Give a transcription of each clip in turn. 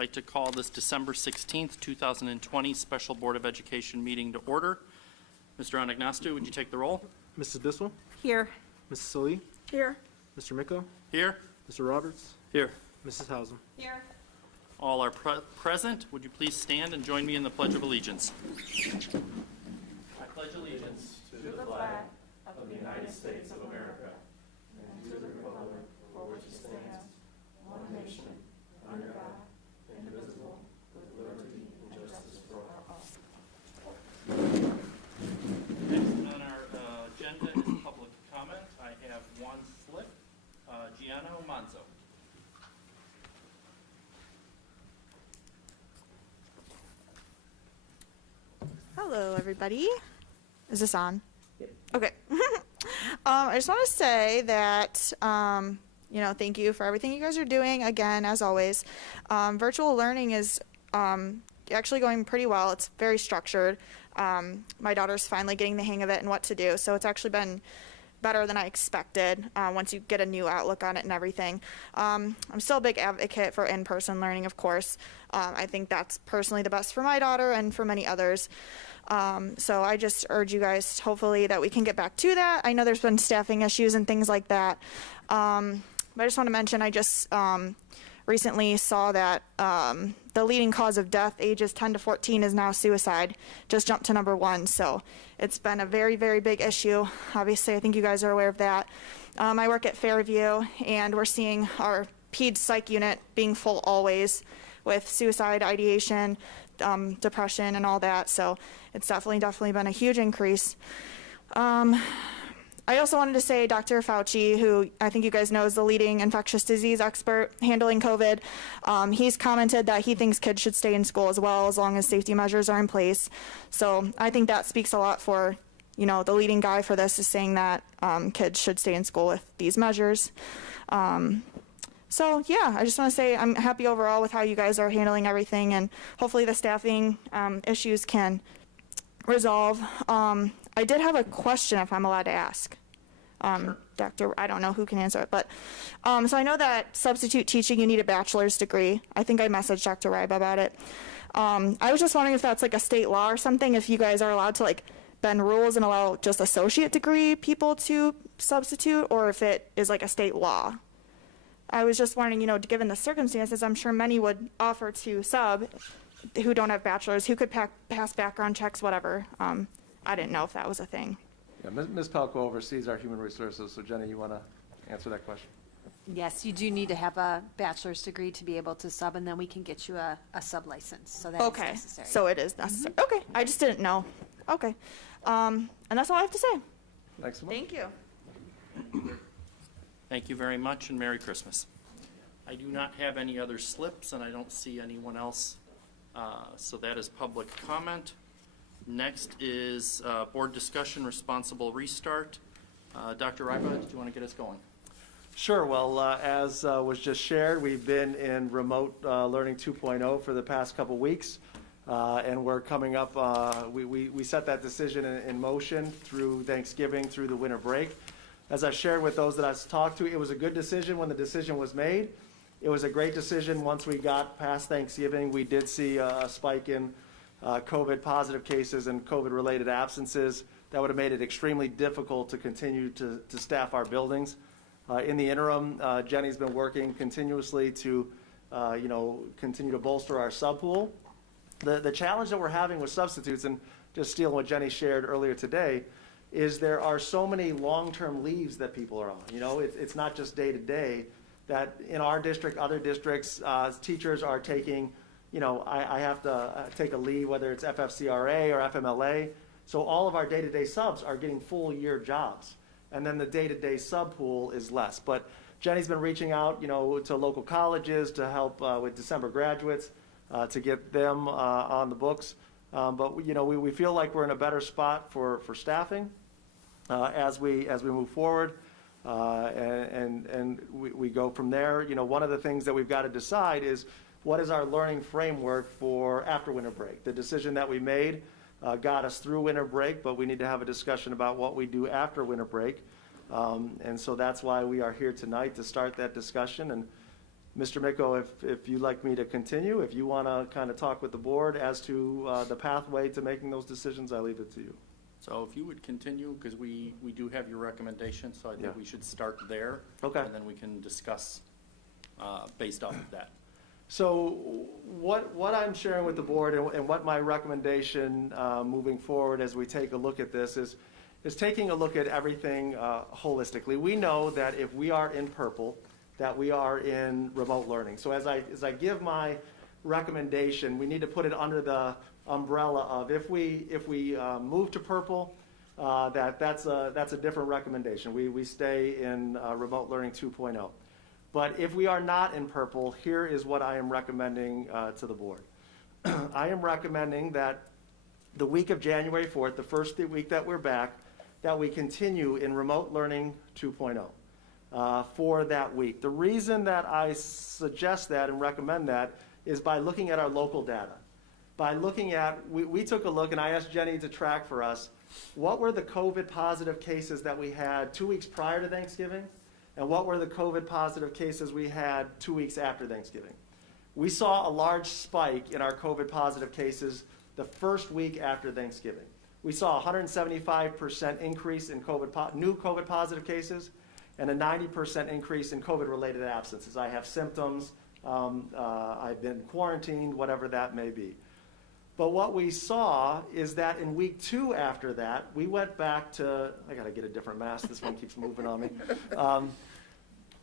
like to call this December 16th, 2020 Special Board of Education meeting to order. Mr. Anagnostou, would you take the roll? Mrs. Bissell? Here. Mrs. Salee? Here. Mr. Micko? Here. Mr. Roberts? Here. Mrs. Hausum? Here. All are present. Would you please stand and join me in the Pledge of Allegiance? I pledge allegiance To the flag of the United States of America and to the republic for which it stands, one nation, under God, indivisible, with liberty and justice for all. Next on our agenda is public comment. I have one slip. Gianna Manzo. Hello, everybody. Is this on? Okay. I just want to say that, thank you for everything you guys are doing. Again, as always, virtual learning is actually going pretty well. It's very structured. My daughter's finally getting the hang of it and what to do. So it's actually been better than I expected once you get a new outlook on it and everything. I'm still a big advocate for in-person learning, of course. I think that's personally the best for my daughter and for many others. So I just urge you guys, hopefully, that we can get back to that. I know there's been staffing issues and things like that. But I just want to mention, I just recently saw that the leading cause of death, ages 10 to 14, is now suicide. Just jumped to number 1. So it's been a very, very big issue. Obviously, I think you guys are aware of that. I work at Fairview, and we're seeing our ped psych unit being full always with suicide ideation, depression, and all that. So it's definitely been a huge increase. I also wanted to say Dr. Fauci, who I think you guys know is the leading infectious disease expert handling COVID, he's commented that he thinks kids should stay in school as well, as long as safety measures are in place. So I think that speaks a lot for, the leading guy for this is saying that kids should stay in school with these measures. So yeah, I just want to say I'm happy overall with how you guys are handling everything, and hopefully the staffing issues can resolve. I did have a question, if I'm allowed to ask. Sure. Doctor, I don't know who can answer it, but so I know that substitute teaching, you need a bachelor's degree. I think I messaged Dr. Ribe about it. I was just wondering if that's like a state law or something, if you guys are allowed to bend rules and allow just associate degree people to substitute, or if it is like a state law. I was just wondering, given the circumstances, I'm sure many would offer to sub who don't have bachelors, who could pass background checks, whatever. I didn't know if that was a thing. Yeah, Ms. Palco oversees our human resources, so Jenny, you want to answer that question? Yes, you do need to have a bachelor's degree to be able to sub, and then we can get you a sub license, so that is necessary. So it is necessary. Okay, I just didn't know. Okay, and that's all I have to say. Thanks so much. Thank you. Thank you very much, and Merry Christmas. I do not have any other slips, and I don't see anyone else. So that is public comment. Next is board discussion, responsible restart. Dr. Ribe, do you want to get us going? Sure. Well, as was just shared, we've been in remote learning 2.0 for the past couple weeks, and we're coming up. We set that decision in motion through Thanksgiving, through the winter break. As I shared with those that I've talked to, it was a good decision when the decision was made. It was a great decision once we got past Thanksgiving. We did see a spike in COVID positive cases and COVID related absences that would have made it extremely difficult to continue to staff our buildings. In the interim, Jenny's been working continuously to continue to bolster our sub pool. The challenge that we're having with substitutes, and just stealing what Jenny shared earlier today, is there are so many long-term leaves that people are on. It's not just day to day. That in our district, other districts, teachers are taking, I have to take a leave, whether it's FFCRA or FMLA. So all of our day-to-day subs are getting full year jobs. And then the day-to-day sub pool is less. But Jenny's been reaching out, to local colleges to help with December graduates to get them on the books. But we feel like we're in a better spot for staffing as we move forward. And we go from there. One of the things that we've got to decide is what is our learning framework for after winter break. The decision that we made got us through winter break, but we need to have a discussion about what we do after winter break. And so that's why we are here tonight, to start that discussion. And Mr. Miko, if you'd like me to continue, if you want to kind of talk with the board as to the pathway to making those decisions, I leave it to you. So if you would continue, because we do have your recommendation, so I think Yeah. we should start there. Okay. And then we can discuss based off of that. So what I'm sharing with the board and what my recommendation moving forward as we take a look at this is taking a look at everything holistically. We know that if we are in purple, that we are in remote learning. So as I give my recommendation, we need to put it under the umbrella of if we move to purple, that's a different recommendation. We stay in remote learning 2.0. But if we are not in purple, here is what I am recommending to the board. I am recommending that the week of January 4th, the first week that we're back, that we continue in remote learning 2.0 for that week. The reason that I suggest that and recommend that is by looking at our local data. By looking at, we took a look, and I asked Jenny to track for us, what were the COVID positive cases that we had 2 weeks prior to Thanksgiving? And what were the COVID positive cases we had 2 weeks after Thanksgiving? We saw a large spike in our COVID positive cases the first week after Thanksgiving. We saw a 175% increase in new COVID positive cases and a 90% increase in COVID-related absences. I have symptoms, I've been quarantined, whatever that may be. But what we saw is that in week 2 after that, we went back to, I gotta get a different mask, this one keeps moving on me.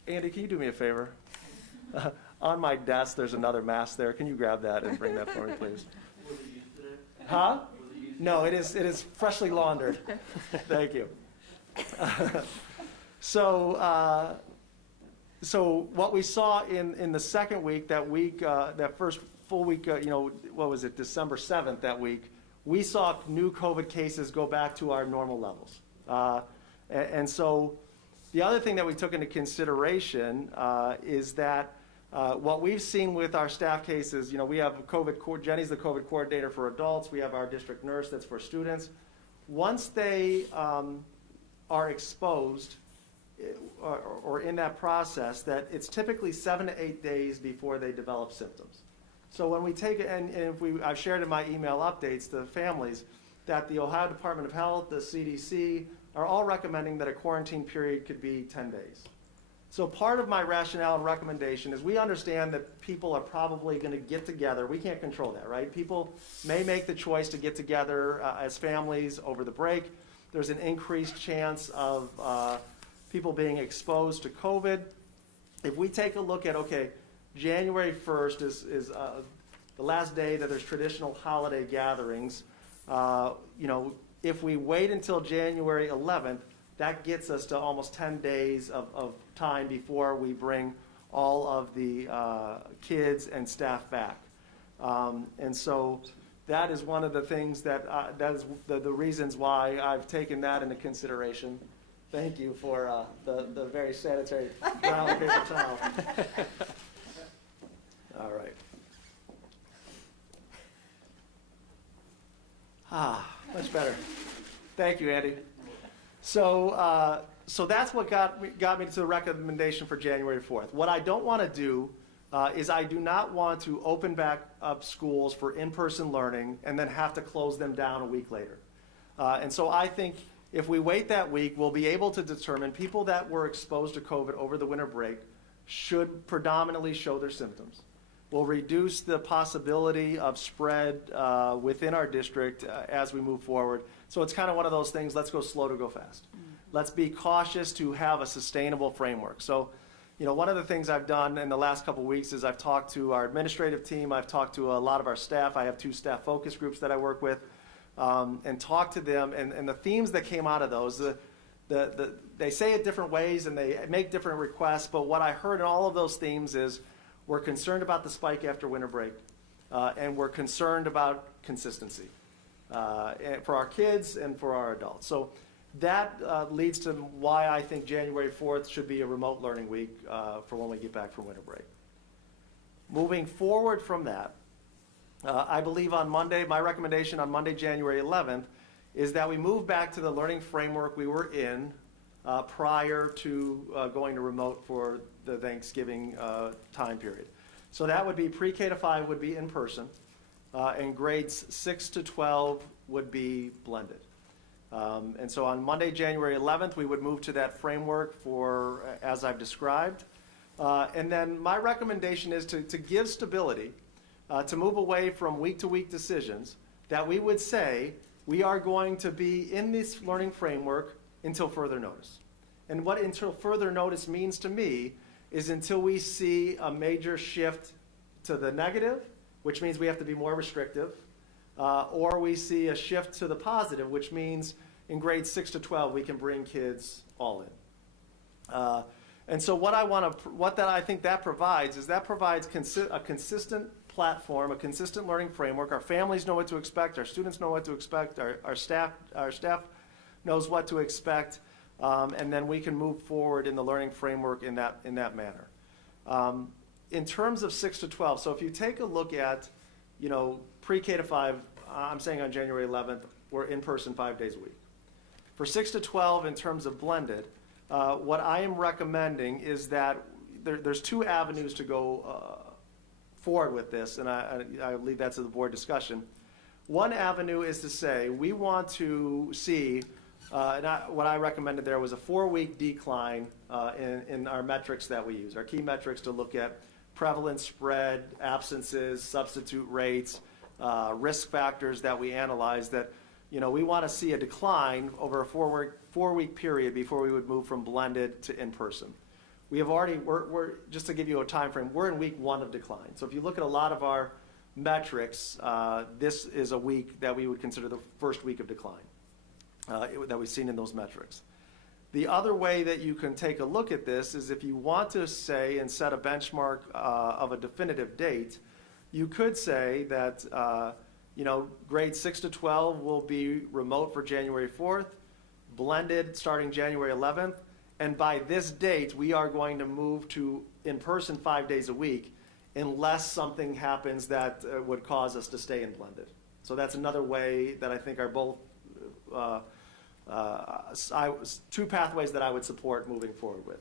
Andy, can you do me a favor? On my desk, there's another mask there. Can you grab that and bring that for me, please? Was it used today? Huh? No, it is freshly laundered. Thank you. So what we saw in the second week, that first full week, what was it, December 7th that week, we saw new COVID cases go back to our normal levels. And so the other thing that we took into consideration is that what we've seen with our staff cases, we have Jenny's the COVID coordinator for adults. We have our district nurse that's for students. Once they are exposed or in that process, that it's typically 7 to 8 days before they develop symptoms. So when we take it, and I've shared in my email updates to families that the Ohio Department of Health, the CDC, are all recommending that a quarantine period could be 10 days. So part of my rationale and recommendation is we understand that people are probably going to get together. We can't control that, right? People may make the choice to get together as families over the break. There's an increased chance of people being exposed to COVID. If we take a look at, okay, January 1st is the last day that there's traditional holiday gatherings. If we wait until January 11th, that gets us to almost 10 days of time before we bring all of the kids and staff back. And so that is one of the things that is the reasons why I've taken that into consideration. Thank you for the very sanitary brown paper towel. All right. Much better. Thank you, Andy. So that's what got me to the recommendation for January 4th. What I don't want to do is I do not want to open back up schools for in-person learning and then have to close them down a week later. And so I think if we wait that week, we'll be able to determine people that were exposed to COVID over the winter break should predominantly show their symptoms. We'll reduce the possibility of spread within our district as we move forward. So it's kind of one of those things, let's go slow to go fast. Let's be cautious to have a sustainable framework. So, one of the things I've done in the last couple of weeks is I've talked to our administrative team, I've talked to a lot of our staff, I have 2 staff focus groups that I work with, and talked to them, and the themes that came out of those, they say it different ways and they make different requests, but what I heard in all of those themes is we're concerned about the spike after winter break, and we're concerned about consistency for our kids and for our adults. So that leads to why I think January 4th should be a remote learning week for when we get back from winter break. Moving forward from that, I believe on Monday, my recommendation on Monday, January 11th, is that we move back to the learning framework we were in prior to going to remote for the Thanksgiving time period. So that would be pre-K to 5 would be in person, and grades 6 to 12 would be blended. And so on Monday, January 11th, we would move to that framework for, as I've described. And then my recommendation is to give stability, to move away from week-to-week decisions, that we would say we are going to be in this learning framework until further notice. And what until further notice means to me is until we see a major shift to the negative, which means we have to be more restrictive, or we see a shift to the positive, which means in grades 6 to 12 we can bring kids all in. And so what I think that provides is that provides a consistent platform, a consistent learning framework. Our families know what to expect, our students know what to expect, our staff knows what to expect, and then we can move forward in the learning framework in that manner. In terms of 6 to 12, so if you take a look at, pre-K to 5, I'm saying on January 11th, we're in person 5 days a week. For 6 to 12, in terms of blended, what I am recommending is that there's 2 avenues to go forward with this, and I leave that to the board discussion. One avenue is to say we want to see, what I recommended there was a 4-week decline in our metrics that we use, our key metrics to look at prevalence spread, absences, substitute rates, risk factors that we analyze that, we want to see a decline over a 4-week period before we would move from blended to in-person. We have already, we're just to give you a time frame, we're in week 1 of decline. So if you look at a lot of our metrics, this is a week that we would consider the first week of decline that we've seen in those metrics. The other way that you can take a look at this is if you want to say and set a benchmark of a definitive date, you could say that grades 6 to 12 will be remote for January 4th, blended starting January 11th, and by this date we are going to move to in-person 5 days a week unless something happens that would cause us to stay in blended. So that's another way that I think are both 2 pathways that I would support moving forward with.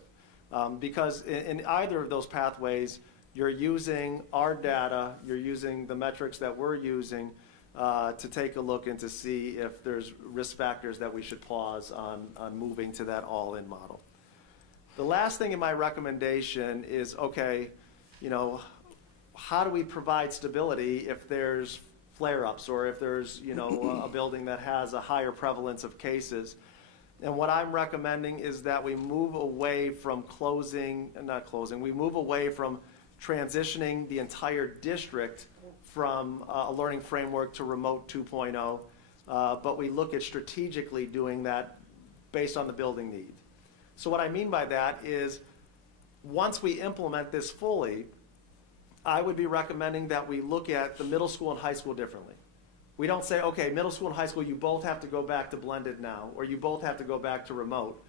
Because in either of those pathways, you're using our data, you're using the metrics that we're using to take a look and to see if there's risk factors that we should pause on moving to that all-in model. The last thing in my recommendation is, okay, how do we provide stability if there's flare-ups or if there's, a building that has a higher prevalence of cases? And what I'm recommending is that we move away from we move away from transitioning the entire district from a learning framework to remote 2.0, but we look at strategically doing that based on the building need. So what I mean by that is once we implement this fully, I would be recommending that we look at the middle school and high school differently. We don't say, okay, middle school and high school, you both have to go back to blended now, or you both have to go back to remote.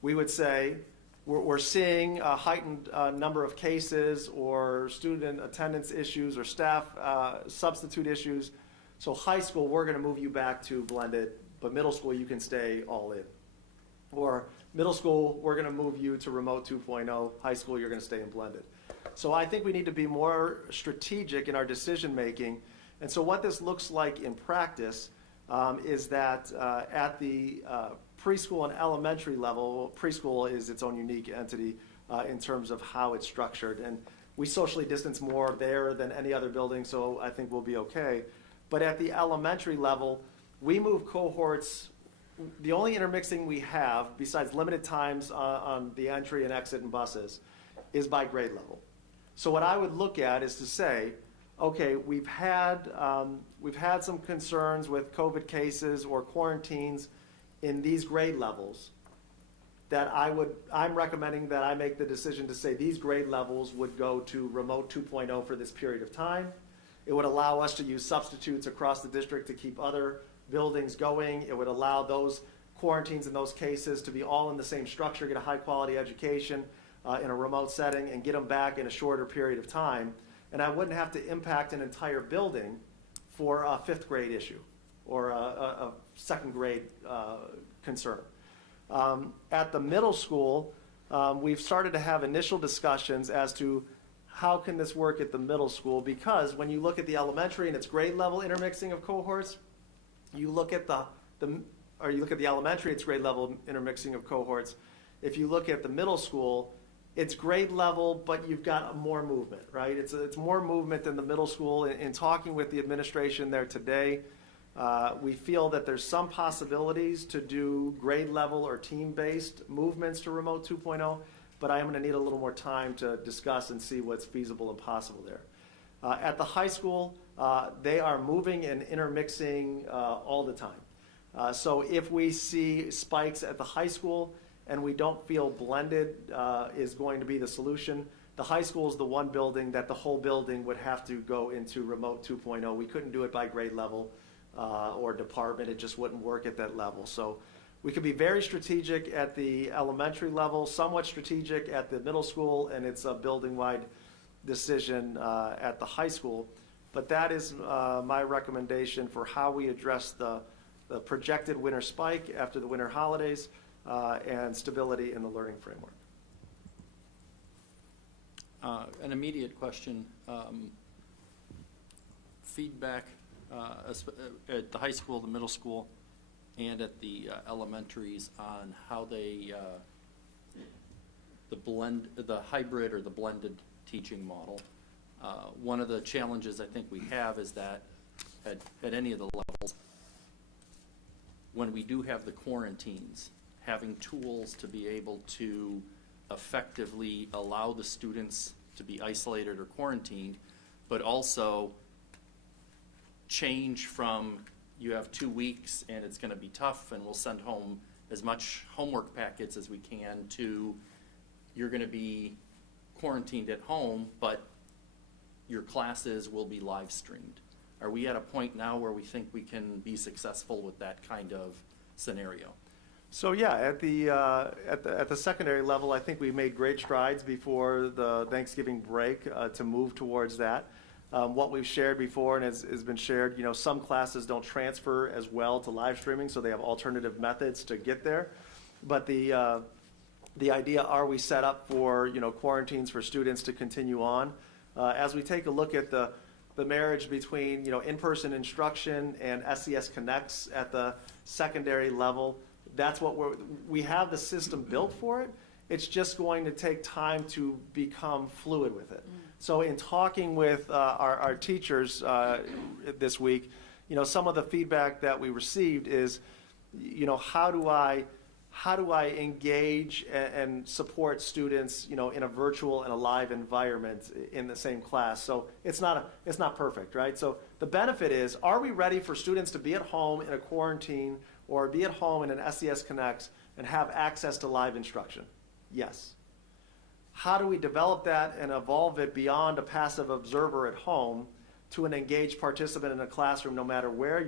We would say, we're seeing a heightened number of cases or student attendance issues or staff substitute issues. So high school, we're going to move you back to blended, but middle school, you can stay all in. Or middle school, we're going to move you to remote 2.0. High school, you're going to stay in blended. So I think we need to be more strategic in our decision making. And so what this looks like in practice is that at the preschool and elementary level, preschool is its own unique entity in terms of how it's structured. And we socially distance more there than any other building, so I think we'll be okay. But at the elementary level, we move cohorts. The only intermixing we have, besides limited times on the entry and exit and buses, is by grade level. So what I would look at is to say, okay, we've had some concerns with COVID cases or quarantines in these grade levels that I'm recommending that I make the decision to say these grade levels would go to remote 2.0 for this period of time. It would allow us to use substitutes across the district to keep other buildings going. It would allow those quarantines and those cases to be all in the same structure, get a high quality education in a remote setting and get them back in a shorter period of time. And I wouldn't have to impact an entire building for a 5th grade issue or a 2nd grade concern. At the middle school, we've started to have initial discussions as to how can this work at the middle school, because when you look at the elementary and its grade level intermixing of cohorts, you look at you look at the elementary, it's grade level intermixing of cohorts. If you look at the middle school, it's grade level, but you've got more movement, right? It's more movement than the middle school. In talking with the administration there today, we feel that there's some possibilities to do grade level or team-based movements to Remote 2.0, but I am going to need a little more time to discuss and see what's feasible and possible there. At the high school, they are moving and intermixing all the time. So if we see spikes at the high school and we don't feel blended is going to be the solution, the high school is the one building that the whole building would have to go into Remote 2.0. We couldn't do it by grade level or department. It just wouldn't work at that level. So we could be very strategic at the elementary level, somewhat strategic at the middle school, and it's a building-wide decision at the high school. But that is my recommendation for how we address the projected winter spike after the winter holidays and stability in the learning framework. An immediate question, feedback at the high school, the middle school, and at the elementaries on how they, the hybrid or the blended teaching model. One of the challenges I think we have is that at any of the levels, when we do have the quarantines, having tools to be able to effectively allow the students to be isolated or quarantined, but also change from you have 2 weeks and it's going to be tough and we'll send home as much homework packets as we can to you're going to be quarantined at home, but your classes will be live streamed. Are we at a point now where we think we can be successful with that kind of scenario? So yeah, at the secondary level, I think we made great strides before the Thanksgiving break to move towards that. What we've shared before and has been shared, some classes don't transfer as well to live streaming, so they have alternative methods to get there. But the idea, are we set up for quarantines for students to continue on? As we take a look at the marriage between in-person instruction and SES Connects at the secondary level, that's what we have the system built for it. It's just going to take time to become fluid with it. So in talking with our teachers this week, some of the feedback that we received is, how do I engage and support students, in a virtual and a live environment in the same class? So it's not perfect, right? So the benefit is, are we ready for students to be at home in a quarantine or be at home in an SES Connects and have access to live instruction? Yes. How do we develop that and evolve it beyond a passive observer at home to an engaged participant in a classroom, no matter where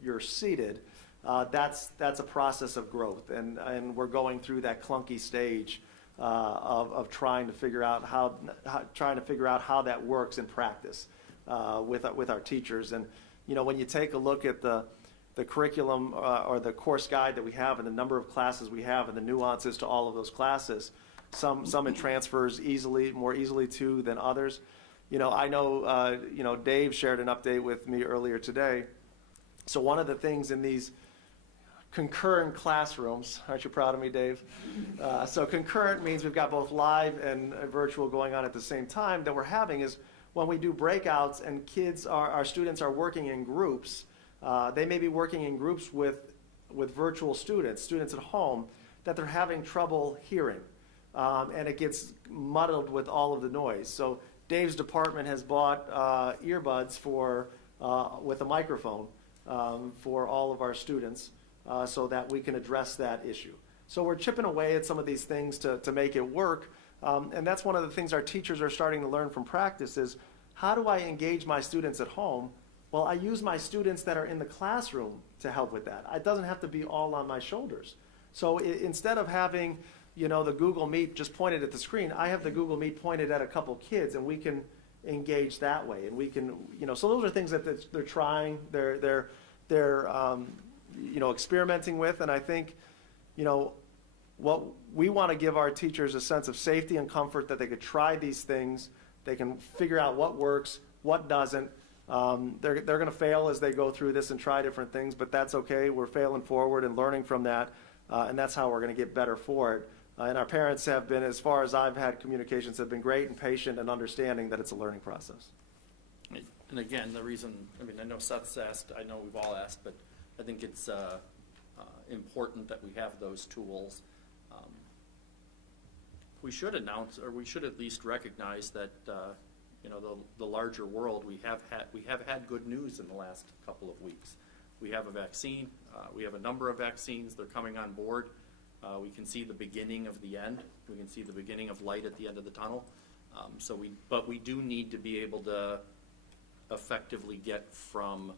you're seated? That's a process of growth, and we're going through that clunky stage of trying to figure out how that works in practice with our teachers. And when you take a look at the curriculum or the course guide that we have and the number of classes we have and the nuances to all of those classes, some it transfers more easily to than others. I know Dave shared an update with me earlier today. So one of the things in these concurrent classrooms, aren't you proud of me, Dave? So concurrent means we've got both live and virtual going on at the same time. That we're having is when we do breakouts and our students are working in groups, they may be working in groups with virtual students at home, that they're having trouble hearing. And it gets muddled with all of the noise. So Dave's department has bought earbuds with a microphone for all of our students so that we can address that issue. So we're chipping away at some of these things to make it work. And that's one of the things our teachers are starting to learn from practice is, how do I engage my students at home? Well, I use my students that are in the classroom to help with that. It doesn't have to be all on my shoulders. So instead of having the Google Meet just pointed at the screen, I have the Google Meet pointed at a couple kids, and we can engage that way. And we can, so those are things that they're trying, they're experimenting with. And I think, what we want to give our teachers a sense of safety and comfort that they could try these things, they can figure out what works, what doesn't. They're going to fail as they go through this and try different things, but that's okay. We're failing forward and learning from that, and that's how we're going to get better for it. And our parents have been, as far as I've had communications, have been great and patient and understanding that it's a learning process. And again, the reason, I mean, I know Seth's asked, I know we've all asked, but I think it's important that we have those tools. We should announce, or we should at least recognize that, you know, the larger world, we have had good news in the last couple of weeks. We have a vaccine. We have a number of vaccines. They're coming on board. We can see the beginning of the end. We can see the beginning of light at the end of the tunnel. But we do need to be able to effectively get from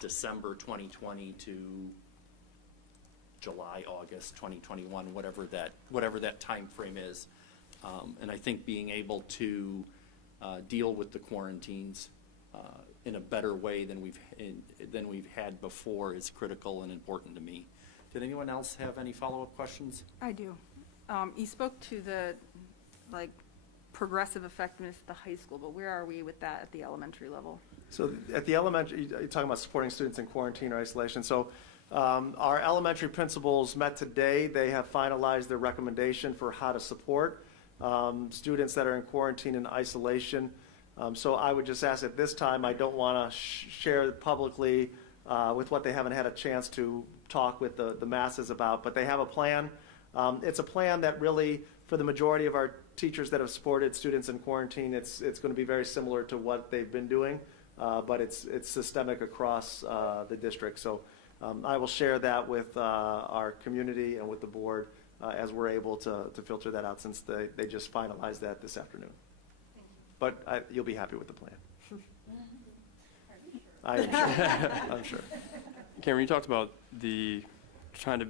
December 2020 to July, August 2021, whatever that time frame is. And I think being able to deal with the quarantines in a better way than we've had before is critical and important to me. Did anyone else have any follow-up questions? I do. You spoke to the, like, progressive effectiveness at the high school, but where are we with that at the elementary level? So at the elementary, you're talking about supporting students in quarantine or isolation. So our elementary principals met today. They have finalized their recommendation for how to support students that are in quarantine and isolation. So I would just ask at this time, I don't want to share publicly with what they haven't had a chance to talk with the masses about, but they have a plan. It's a plan that really, for the majority of our teachers that have supported students in quarantine, it's going to be very similar to what they've been doing, but it's systemic across the district. So I will share that with our community and with the board as we're able to filter that out, since they just finalized that this afternoon. But you'll be happy with the plan. I am sure. I'm sure. Cameron, you talked about the trying to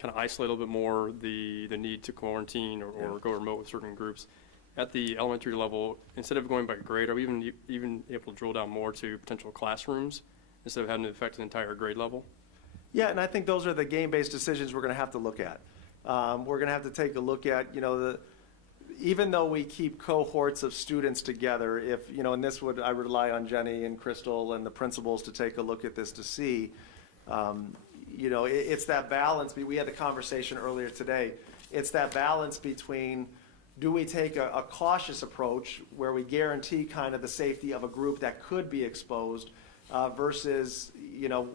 kind of isolate a little bit more the need to quarantine or go remote with certain groups. At the elementary level, instead of going by grade, are we even able to drill down more to potential classrooms instead of having to affect an entire grade level? Yeah, and I think those are the game-based decisions we're going to have to look at. We're going to have to take a look at, even though we keep cohorts of students together, if, and I rely on Jenny and Crystal and the principals to take a look at this to see, it's that balance. We had the conversation earlier today. It's that balance between, do we take a cautious approach where we guarantee kind of the safety of a group that could be exposed versus,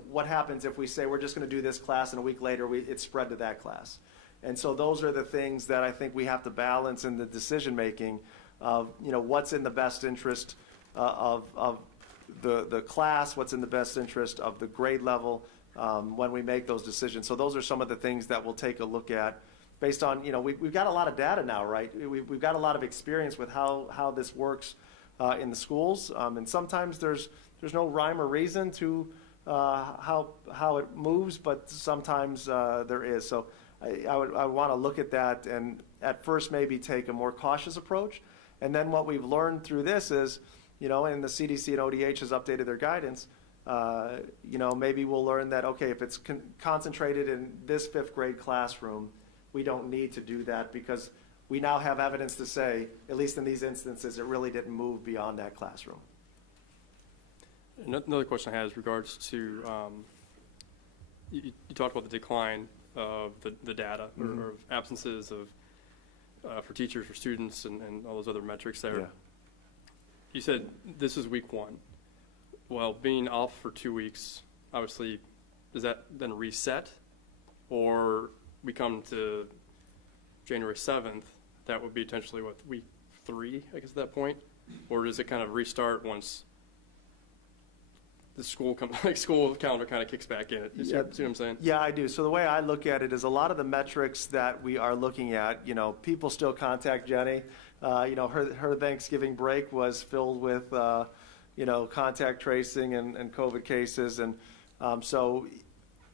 what happens if we say we're just going to do this class and a week later it's spread to that class. And so those are the things that I think we have to balance in the decision making of, what's in the best interest of the class, what's in the best interest of the grade level when we make those decisions. So those are some of the things that we'll take a look at based on, we've got a lot of data now, right? We've got a lot of experience with how this works in the schools. And sometimes there's no rhyme or reason to how it moves, but sometimes there is. So I want to look at that and at first maybe take a more cautious approach. And then what we've learned through this is, and the CDC and ODH has updated their guidance, maybe we'll learn that, okay, if it's concentrated in this fifth grade classroom, we don't need to do that because we now have evidence to say, at least in these instances, it really didn't move beyond that classroom. Another question I had is regards to, you talked about the decline of the data or of absences of for teachers, for students, and all those other metrics there. Yeah. You said this is week one. Well, being off for 2 weeks, obviously, does that then reset? Or we come to January 7th, that would be potentially, week 3, I guess, at that point? Or does it kind of restart once the school calendar kind of kicks back in? See what I'm saying? Yeah, I do. So the way I look at it is a lot of the metrics that we are looking at, people still contact Jenny. Her Thanksgiving break was filled with, contact tracing and COVID cases. And so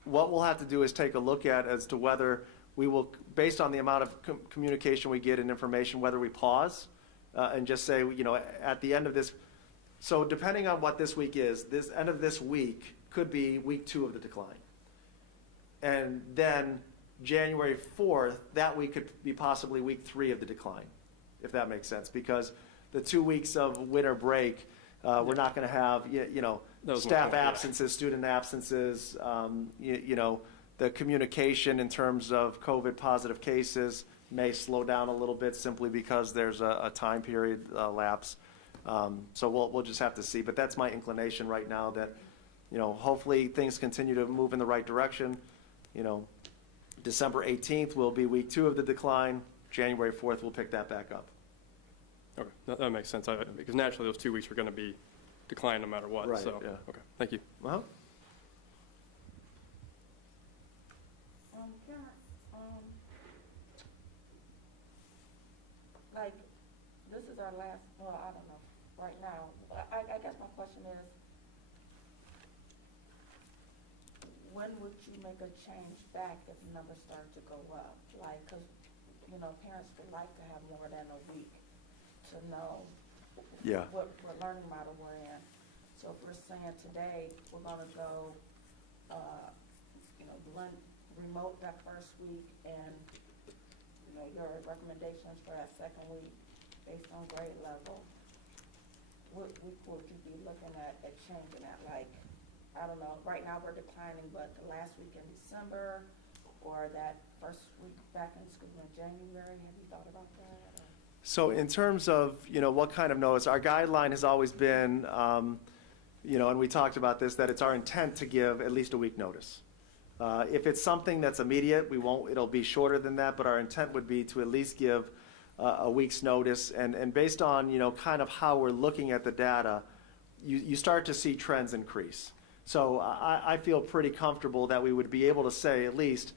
what we'll have to do is take a look at as to whether we will, based on the amount of communication we get and information, whether we pause and just say, at the end of this. So depending on what this week is, this end of this week could be week 2 of the decline. And then January 4th, that week could be possibly week 3 of the decline, if that makes sense, because the 2 weeks of winter break, we're not going to have, That was my staff point, yeah. absences, student absences, the communication in terms of COVID positive cases may slow down a little bit simply because there's a time period lapse. So we'll just have to see, but that's my inclination right now that, hopefully things continue to move in the right direction. December 18th will be week 2 of the decline. January 4th, we'll pick that back up. Okay, that makes sense, because naturally those 2 weeks are going to be declined no matter what, Right, so, yeah. okay, thank you. Well, Parents, like, this is our last, well, I don't know, right now, I guess my question is, when would you make a change back if numbers start to go up? Like, cause, parents would like to have more than a week to know Yeah. what learning model we're in. So if we're saying today, we're gonna go, blend, remote that first week and, your recommendations for that second week based on grade level, what week would you be looking at changing that? Like, I don't know, right now we're declining, but the last week in December or that first week back in school in January, have you thought about that? Or? so in terms of, what kind of notice, our guideline has always been, and we talked about this, that it's our intent to give at least a week notice. If it's something that's immediate, it'll be shorter than that, but our intent would be to at least give a week's notice. And based on, kind of how we're looking at the data, you start to see trends increase. So I feel pretty comfortable that we would be able to say at least,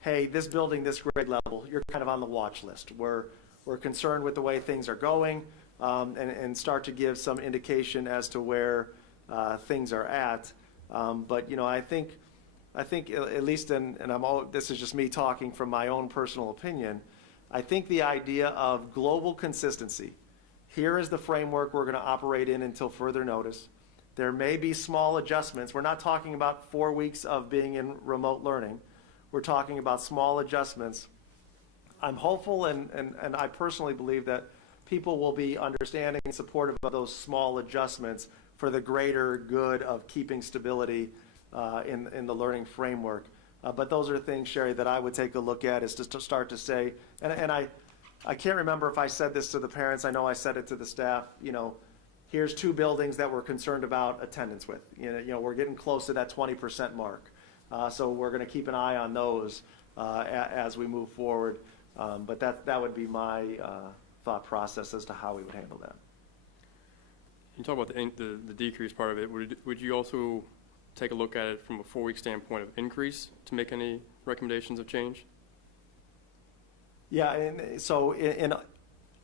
hey, this building, this grade level, you're kind of on the watch list. We're concerned with the way things are going, and start to give some indication as to where things are at. But I think at least, this is just me talking from my own personal opinion, I think the idea of global consistency, here is the framework we're going to operate in until further notice. There may be small adjustments. We're not talking about 4 weeks of being in remote learning. We're talking about small adjustments. I'm hopeful and I personally believe that people will be understanding and supportive of those small adjustments for the greater good of keeping stability in the learning framework. But those are things, Sherry, that I would take a look at, is to start to say, and I can't remember if I said this to the parents. I know I said it to the staff, here's 2 buildings that we're concerned about attendance with. We're getting close to that 20% mark. So we're going to keep an eye on those as we move forward. But that would be my thought process as to how we would handle that. You talk about the decrease part of it. Would you also take a look at it from a 4-week standpoint of increase to make any recommendations of change? Yeah, and so in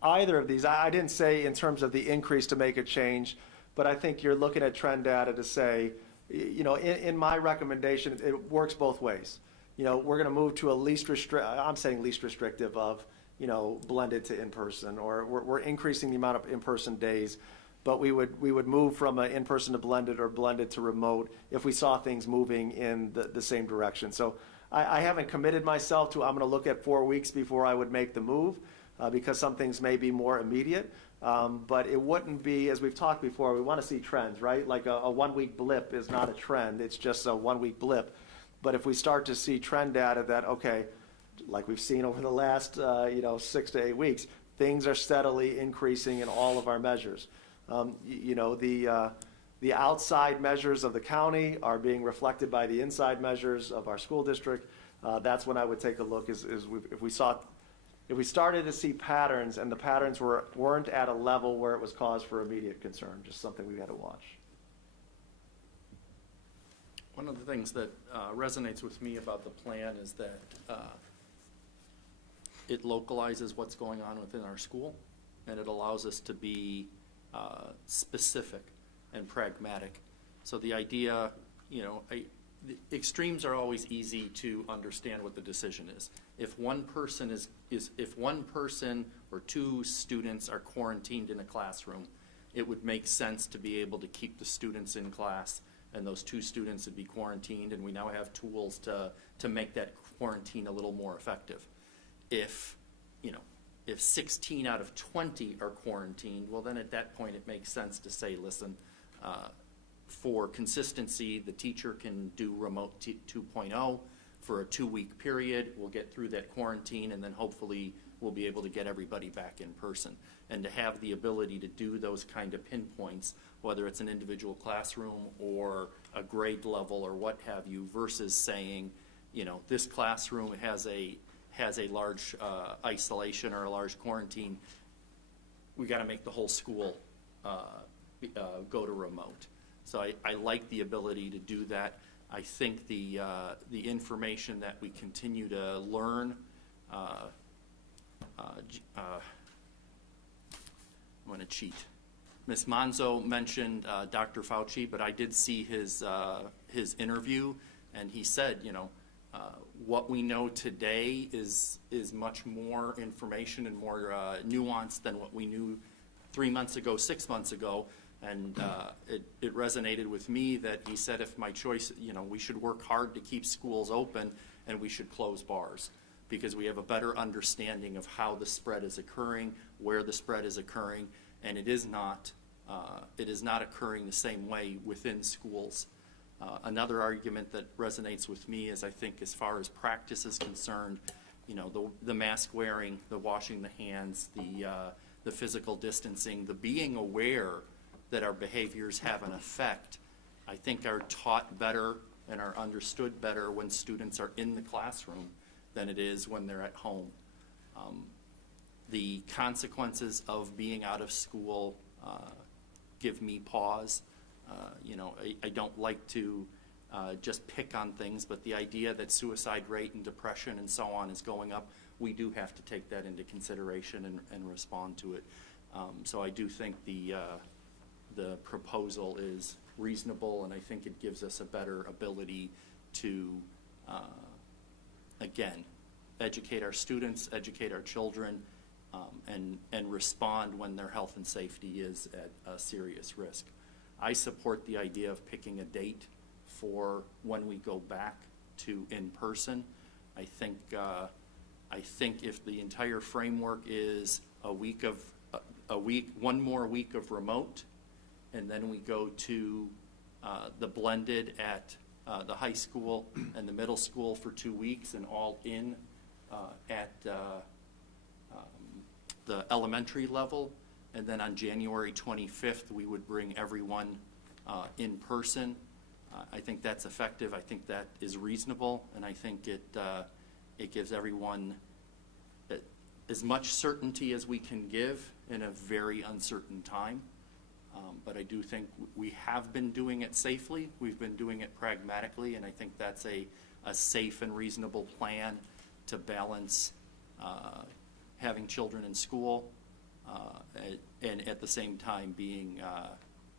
either of these, I didn't say in terms of the increase to make a change, but I think you're looking at trend data to say, in my recommendation, it works both ways. We're going to move to least restrictive of, blended to in-person, or we're increasing the amount of in-person days, but we would move from an in-person to blended or blended to remote if we saw things moving in the same direction. So I haven't committed myself to, I'm going to look at 4 weeks before I would make the move, because some things may be more immediate. But it wouldn't be, as we've talked before, we want to see trends, right? Like a 1-week blip is not a trend, it's just a 1-week blip. But if we start to see trend data that, okay, like we've seen over the last 6 to 8 weeks, things are steadily increasing in all of our measures. The outside measures of the county are being reflected by the inside measures of our school district. That's when I would take a look, if we started to see patterns and the patterns weren't at a level where it was cause for immediate concern, just something we had to watch. One of the things that resonates with me about the plan is that it localizes what's going on within our school, and it allows us to be specific and pragmatic. So the idea, the extremes are always easy to understand what the decision is. If one person if one person or 2 students are quarantined in a classroom, it would make sense to be able to keep the students in class, and those 2 students would be quarantined, and we now have tools to make that quarantine a little more effective. If, you know, if 16 out of 20 are quarantined, well, then at that point, it makes sense to say, listen, for consistency, the teacher can do remote 2.0 for a 2-week period. We'll get through that quarantine, and then hopefully we'll be able to get everybody back in person. And to have the ability to do those kind of pinpoints, whether it's an individual classroom or a grade level or what have you, versus saying, you know, this classroom has a large isolation or a large quarantine, we got to make the whole school go to remote. So I like the ability to do that. I think the information that we continue to learn, I'm going to cheat. Ms. Monzo mentioned Dr. Fauci, but I did see his interview, and he said, you know, what we know today is much more information and more nuanced than what we knew 3 months ago, 6 months ago. And it resonated with me that he said, if my choice, you know, we should work hard to keep schools open and we should close bars, because we have a better understanding of how the spread is occurring, where the spread is occurring, and it is not occurring the same way within schools. Another argument that resonates with me is, I think, as far as practice is concerned, you know, the mask wearing, the washing the hands, the physical distancing, the being aware that our behaviors have an effect, I think are taught better and are understood better when students are in the classroom than it is when they're at home. The consequences of being out of school give me pause. You know, I don't like to just pick on things, but the idea that suicide rate and depression and so on is going up, we do have to take that into consideration and respond to it. So I do think the proposal is reasonable, and I think it gives us a better ability to, again, educate our students, educate our children, and respond when their health and safety is at a serious risk. I support the idea of picking a date for when we go back to in-person. I think if the entire framework is one more week of remote, and then we go to the blended at the high school and the middle school for 2 weeks, and all in at the elementary level, and then on January 25th we would bring everyone in person. I think that's effective. I think that is reasonable, and I think it gives everyone as much certainty as we can give in a very uncertain time. But I do think we have been doing it safely. We've been doing it pragmatically, and I think that's a safe and reasonable plan to balance having children in school and at the same time being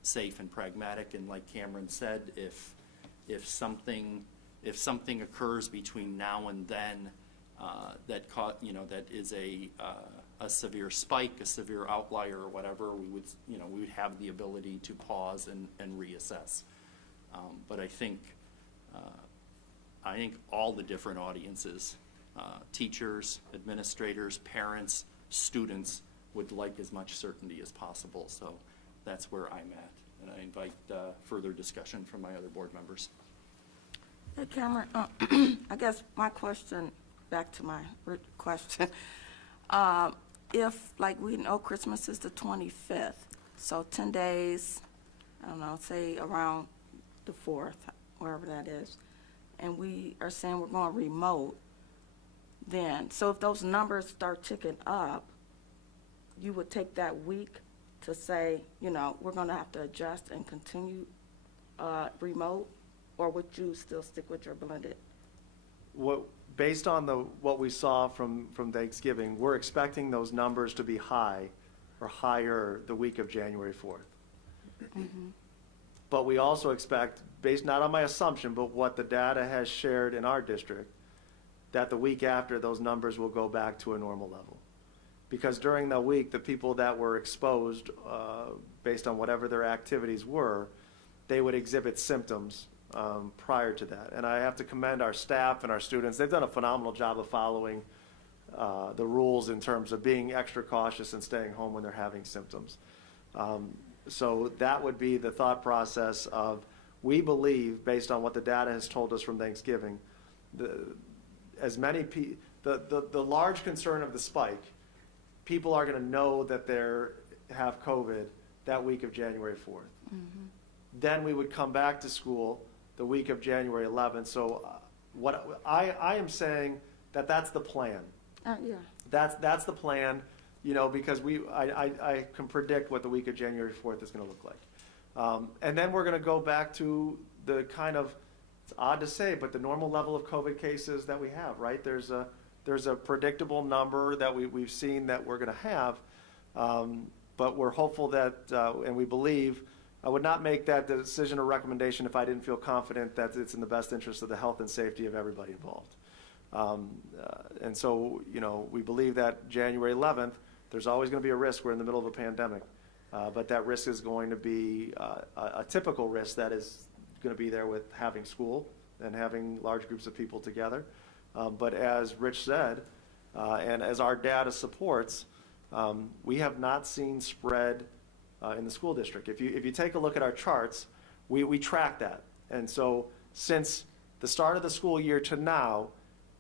safe and pragmatic. And like Cameron said, if something occurs between now and then that is a severe spike, a severe outlier, or whatever, we would have the ability to pause and reassess. But I think all the different audiences, teachers, administrators, parents, students, would like as much certainty as possible. So that's where I'm at, and I invite further discussion from my other board members. Hey, Cameron, I guess my question, back to my question, if, like, we know Christmas is the 25th, so 10 days, I don't know, say around the 4th, wherever that is, and we are saying we're going remote, then, so if those numbers start ticking up, you would take that week to say, you know, we're going to have to adjust and continue remote, or would you still stick with your blended? Based on what we saw from Thanksgiving, we're expecting those numbers to be high or higher the week of January 4th. Mm-hmm. But we also expect, based not on my assumption, but what the data has shared in our district, that the week after those numbers will go back to a normal level. Because during the week, the people that were exposed, based on whatever their activities were, they would exhibit symptoms prior to that. And I have to commend our staff and our students. They've done a phenomenal job of following the rules in terms of being extra cautious and staying home when they're having symptoms. So that would be the thought process of, we believe, based on what the data has told us from Thanksgiving, the large concern of the spike, people are going to know that they have COVID that week of January 4th. Then we would come back to school the week of January 11th. So what I am saying that's the plan. Yeah. That's the plan, because I can predict what the week of January 4th is going to look like. And then we're going to go back to the kind of, it's odd to say, but the normal level of COVID cases that we have, right? There's a predictable number that we've seen that we're going to have, but we're hopeful that, and we believe, I would not make that decision or recommendation if I didn't feel confident that it's in the best interest of the health and safety of everybody involved. And so, we believe that January 11th, there's always going to be a risk. We're in the middle of a pandemic. But that risk is going to be a typical risk that is going to be there with having school and having large groups of people together. But as Rich said, and as our data supports, we have not seen spread in the school district. If you take a look at our charts, we track that. And so since the start of the school year to now,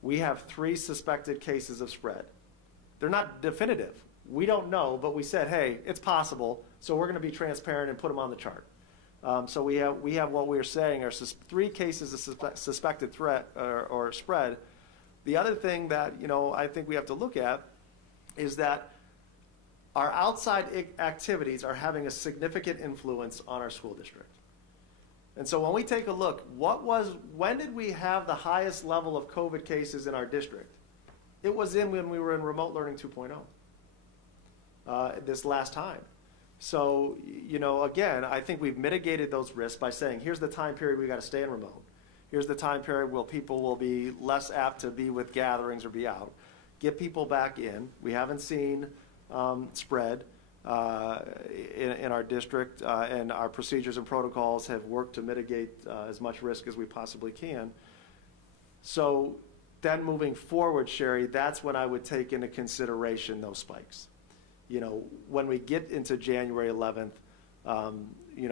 we have 3 suspected cases of spread. They're not definitive. We don't know, but we said, hey, it's possible, so we're going to be transparent and put them on the chart. So we have what we're saying are 3 cases of suspected threat or spread. The other thing that I think we have to look at is that our outside activities are having a significant influence on our school district. And so when we take a look, when did we have the highest level of COVID cases in our district? It was when we were in remote learning 2.0. This last time. So, again, I think we've mitigated those risks by saying, here's the time period we got to stay in remote. Here's the time period where people will be less apt to be with gatherings or be out. Get people back in. We haven't seen spread in our district, and our procedures and protocols have worked to mitigate as much risk as we possibly can. So then moving forward, Sherry, that's when I would take into consideration those spikes. When we get into January 11th,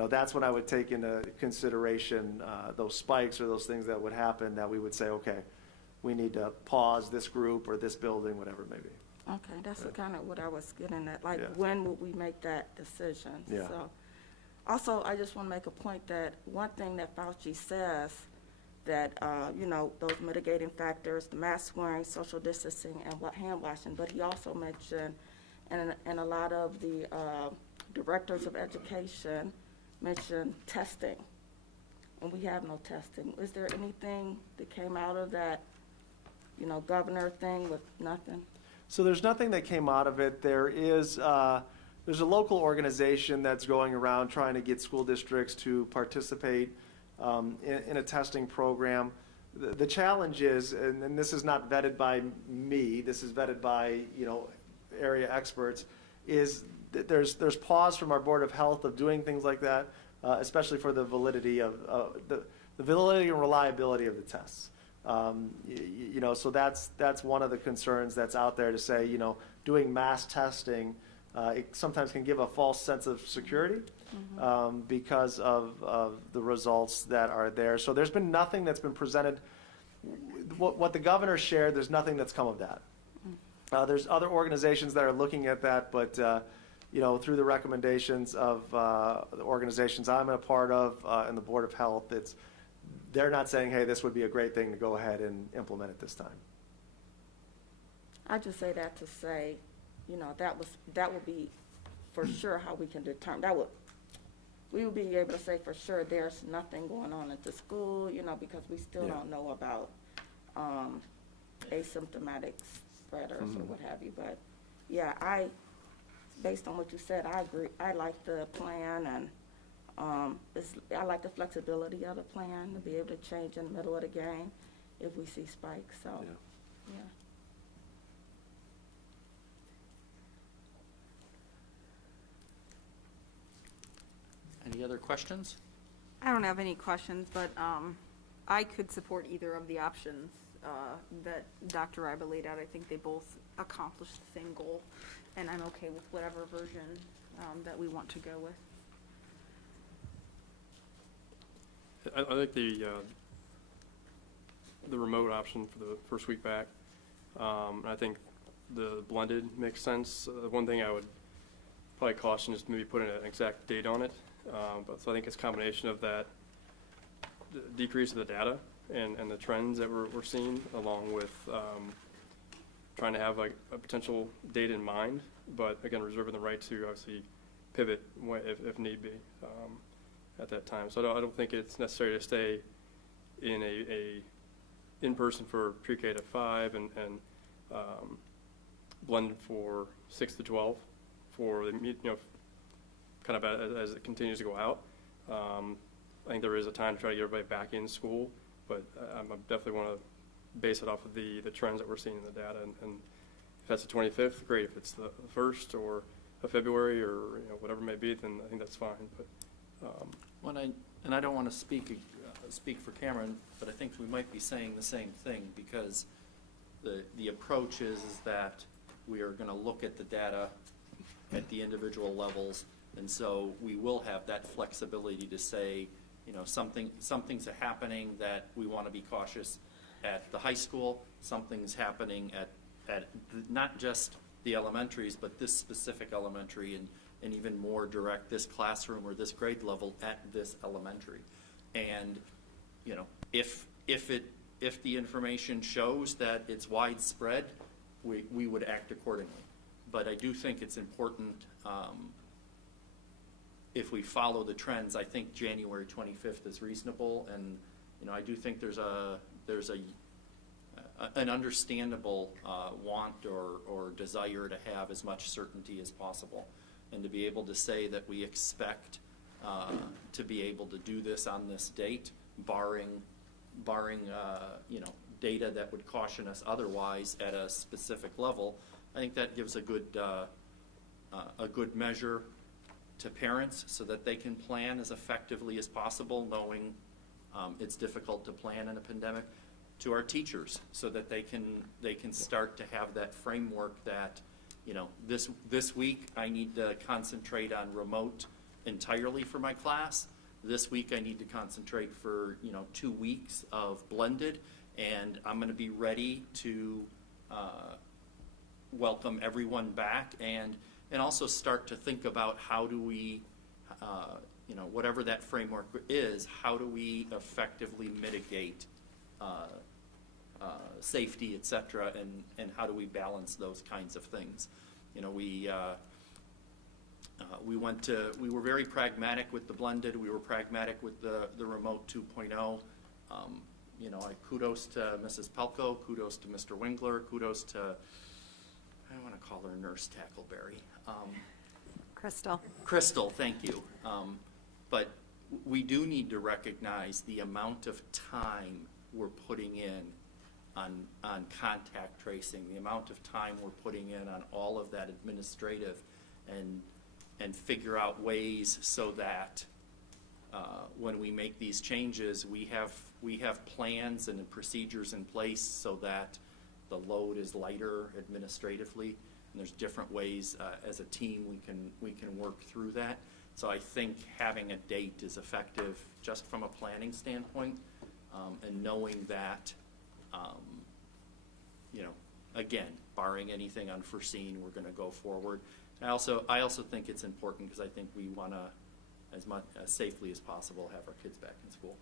that's when I would take into consideration those spikes or those things that would happen that we would say, okay, we need to pause this group or this building, whatever it may be. Okay, that's kind of what I was getting at. Like, Yeah. when would we make that decision? Yeah. So, also, I just want to make a point that one thing that Fauci says that, those mitigating factors, the mask wearing, social distancing, and hand washing, but he also mentioned, and a lot of the directors of education mentioned testing, and we have no testing. Is there anything that came out of that, governor thing with nothing? So there's nothing that came out of it. There's a local organization that's going around trying to get school districts to participate in a testing program. The challenge is, and this is not vetted by me, this is vetted by, area experts, is that there's pause from our Board of Health of doing things like that, especially for the validity of the validity and reliability of the tests. So that's one of the concerns that's out there to say, doing mass testing, it sometimes can give a false sense of security because of the results that are there. So there's been nothing that's been presented. What the governor shared, there's nothing that's come of that. There's other organizations that are looking at that, but through the recommendations of the organizations I'm a part of and the Board of Health, they're not saying, hey, this would be a great thing to go ahead and implement at this time. I just say that to say, that would be for sure how we can determine, we would be able to say for sure there's nothing going on at the school, because we still don't know about asymptomatic spreaders or what have you. But yeah, based on what you said, I agree. I like the plan, and I like the flexibility of the plan to be able to change in the middle of the game if we see spikes. So, yeah. Any other questions? I don't have any questions, but I could support either of the options that Dr. Ryba laid out. I think they both accomplish the same goal, and I'm okay with whatever version that we want to go with. I like the remote option for the first week back. I think the blended makes sense. One thing I would probably caution is maybe putting an exact date on it. But so I think it's a combination of that decrease of the data and the trends that we're seeing, along with trying to have like a potential date in mind, but again, reserving the right to obviously pivot if need be at that time. So I don't think it's necessary to stay in a in-person for pre-K to 5 and blended for 6 to 12 for the kind of as it continues to go out. I think there is a time to try to get everybody back in school, but I definitely want to base it off of the trends that we're seeing in the data. And if that's the 25th, great. If it's the 1st or of February or whatever it may be, then I think that's fine. But I don't want to speak for Cameron, but I think we might be saying the same thing, because the approach is that we are going to look at the data at the individual levels, and so we will have that flexibility to say, something's happening that we want to be cautious at the high school, something's happening at not just the elementaries, but this specific elementary, and even more direct, this classroom or this grade level at this elementary. And if the information shows that it's widespread, we would act accordingly. But I do think it's important, if we follow the trends. I think January 25th is reasonable, and I do think there's an understandable want or desire to have as much certainty as possible, and to be able to say that we expect to be able to do this on this date, barring data that would caution us otherwise at a specific level. I think that gives a good measure to parents so that they can plan as effectively as possible, knowing it's difficult to plan in a pandemic. To our teachers, so that they can start to have that framework that this week I need to concentrate on remote entirely for my class. This week I need to concentrate for 2 weeks of blended, and I'm going to be ready to welcome everyone back, and also start to think about how do we whatever that framework is, how do we effectively mitigate safety, et cetera, and how do we balance those kinds of things. We were very pragmatic with the blended. We were pragmatic with the remote 2.0. I kudos to Mrs. Pelko, kudos to Mr. Wingler, kudos to, I don't want to call her Nurse Tackleberry. Crystal, thank you. But we do need to recognize the amount of time we're putting in on contact tracing, the amount of time we're putting in on all of that administrative, and figure out ways so that when we make these changes, we have plans and procedures in place so that the load is lighter administratively, and there's different ways as a team we can work through that. So I think having a date is effective just from a planning standpoint, and knowing that, again, barring anything unforeseen, we're going to go forward. I also think it's important because I think we want to, as safely as possible, have our kids back in school.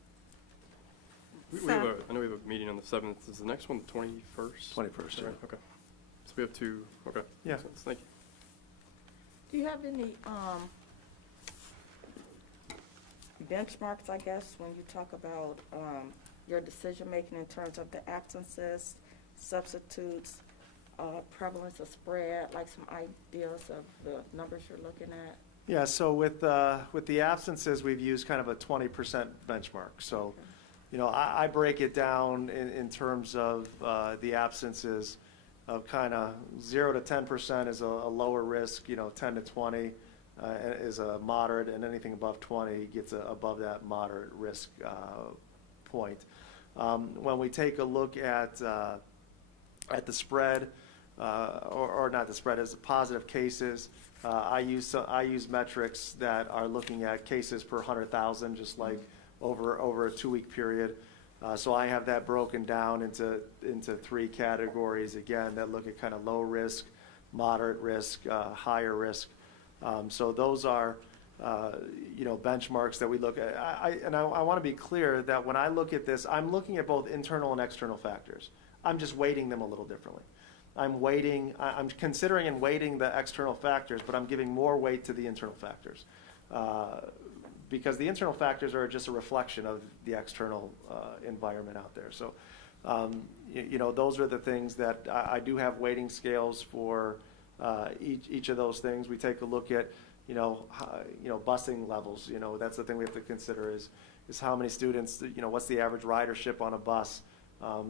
I know we have a meeting on the 7th. Is the next one the 21st? 21st, yeah. Right, okay. So we have 2, okay. Yeah. Makes sense. Thank you. Do you have any benchmarks, I guess, when you talk about your decision-making in terms of the absences, substitutes, prevalence of spread, like some ideas of the numbers you're looking at? Yeah, so with the absences, we've used kind of a 20% benchmark. So, I break it down in terms of the absences of kind of 0 to 10% is a lower risk, 10 to 20 is a moderate, and anything above 20 gets above that moderate risk point. When we take a look at the spread, or not the spread, as positive cases, I use metrics that are looking at cases per 100,000, just like over a 2-week period. So I have that broken down into 3 categories, again, that look at kind of low risk, moderate risk, higher risk. So those are, benchmarks that we look at. I want to be clear that when I look at this, I'm looking at both internal and external factors. I'm just weighting them a little differently. I'm considering and weighting the external factors, but I'm giving more weight to the internal factors. Because the internal factors are just a reflection of the external environment out there. So, those are the things that I do have weighting scales for each of those things. We take a look at, busing levels. That's the thing we have to consider is how many students, what's the average ridership on a bus?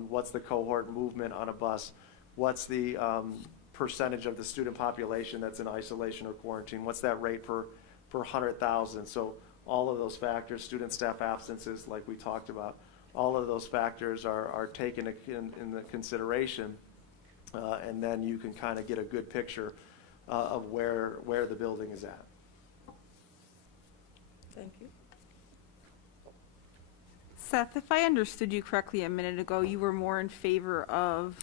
What's the cohort movement on a bus? What's the percentage of the student population that's in isolation or quarantine? What's that rate per 100,000? So all of those factors, student staff absences, like we talked about, all of those factors are taken in the consideration, and then you can kind of get a good picture of where the building is at. Thank you. Seth, if I understood you correctly a minute ago, you were more in favor of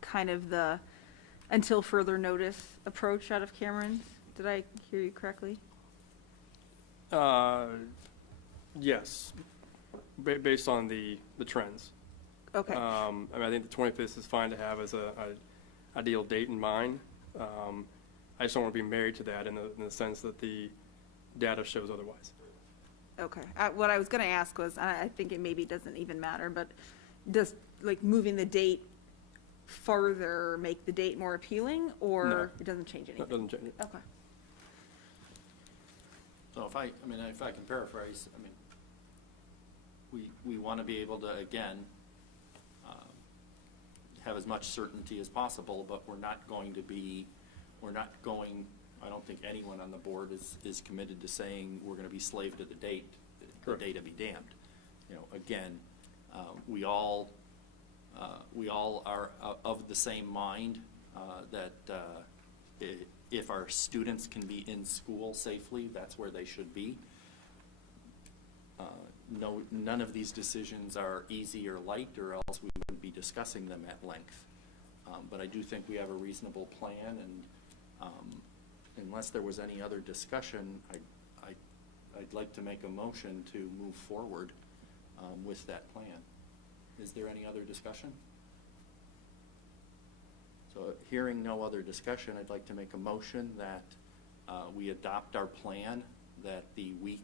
kind of the until further notice approach out of Cameron's. Did I hear you correctly? Yes, based on the trends. Okay. I think the 25th is fine to have as a ideal date in mind. I just don't want to be married to that in the sense that the data shows otherwise. Okay. What I was going to ask was, I think it maybe doesn't even matter, but does like moving the date further make the date more appealing, or No. it doesn't change anything? That doesn't change it. Okay. So if I can paraphrase, we want to be able to, again, have as much certainty as possible, but we're not going, I don't think anyone on the board is committed to saying we're going to be slave to the date, the Correct. data be damned. Again, we all are of the same mind that if our students can be in school safely, that's where they should be. None of these decisions are easy or light, or else we wouldn't be discussing them at length. But I do think we have a reasonable plan, and unless there was any other discussion, I'd like to make a motion to move forward with that plan. Is there any other discussion? So hearing no other discussion, I'd like to make a motion that we adopt our plan, that the week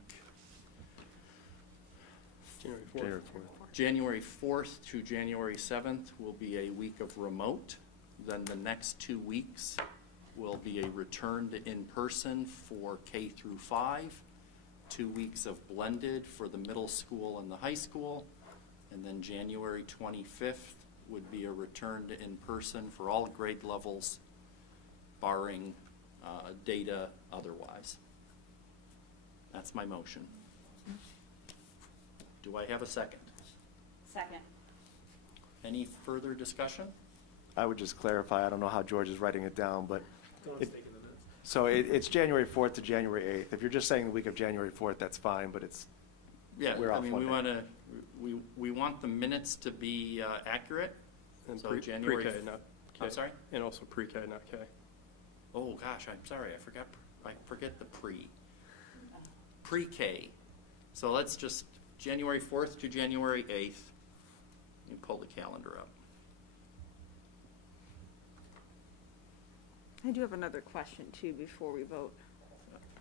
January 4th. January 4th to January 7th will be a week of remote. Then the next 2 weeks will be a return to in-person for K through 5, 2 weeks of blended for the middle school and the high school, and then January 25th would be a return to in-person for all grade levels, barring data otherwise. That's my motion. Do I have a second? Second. Any further discussion? I would just clarify, I don't know how George is writing it down, but it's January 4th to January 8th. If you're just saying the week of January 4th, that's fine, but it's, Yeah, we're off we one day. want to, we want the minutes to be accurate. And So January pre-K, not K. I'm sorry? And also pre-K, not K. Oh, gosh, I'm sorry, I forget the pre-K. So let's just, January 4th to January 8th. You pull the calendar up. I do have another question too before we vote.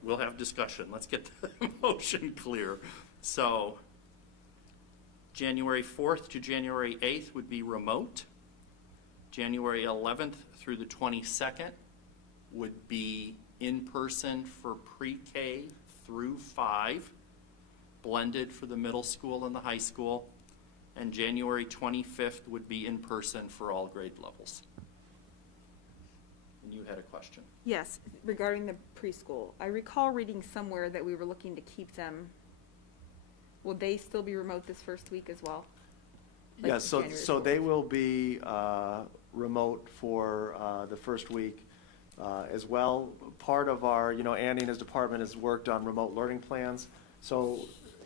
We'll have discussion. Let's get the motion clear. So, January 4th to January 8th would be remote. January 11th through the 22nd would be in-person for pre-K through 5, blended for the middle school and the high school, and January 25th would be in-person for all grade levels. And you had a question. Yes, regarding the preschool. I recall reading somewhere that we were looking to keep them. Will they still be remote this first week as well? Like Yes, so, January so 4th? they will be remote for the first week as well. Part of our, Andy and his department has worked on remote learning plans. So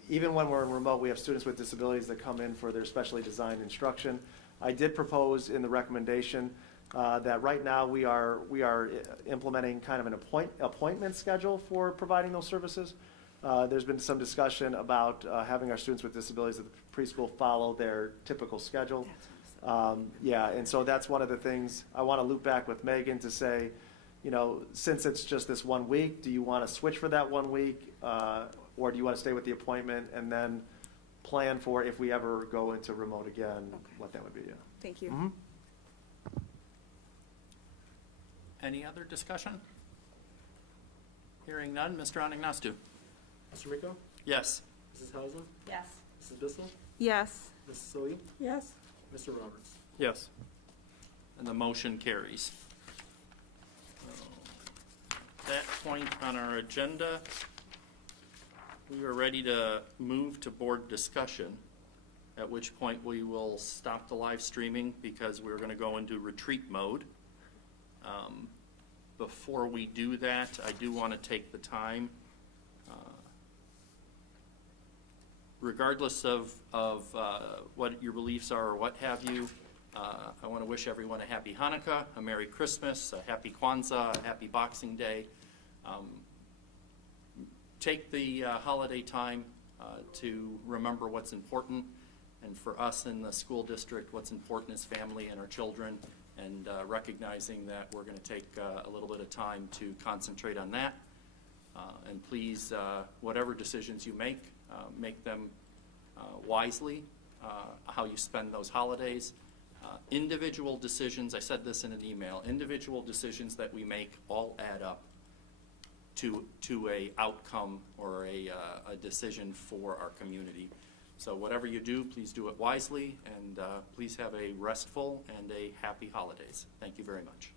even when we're in remote, we have students with disabilities that come in for their specially designed instruction. I did propose in the recommendation that right now we are implementing kind of an appointment schedule for providing those services. There's been some discussion about having our students with disabilities at the preschool follow their typical schedule. Yeah, and so that's one of the things I want to loop back with Megan to say, since it's just this 1 week, do you want to switch for that 1 week? Or do you want to stay with the appointment and then plan for if we ever go into remote again, what that would be, yeah. Thank you. Mm-hmm. Any other discussion? Hearing none, Mr. Anagnostou. Mr. Miko? Yes. Mrs. Hausum? Yes. Mrs. Bissell? Yes. Mrs. Sully? Yes. Mr. Roberts? Yes. And the motion carries. That point on our agenda, we are ready to move to board discussion, at which point we will stop the live streaming because we're going to go into retreat mode. Before we do that, I do want to take the time, regardless of what your beliefs are or what have you, I want to wish everyone a happy Hanukkah, a Merry Christmas, a happy Kwanzaa, a happy Boxing Day. Take the holiday time to remember what's important, and for us in the school district, what's important is family and our children, and recognizing that we're going to take a little bit of time to concentrate on that. And please, whatever decisions you make them wisely, how you spend those holidays. Individual decisions, I said this in an email, individual decisions that we make all add up to a outcome or a decision for our community. So whatever you do, please do it wisely, and please have a restful and a happy holidays. Thank you very much.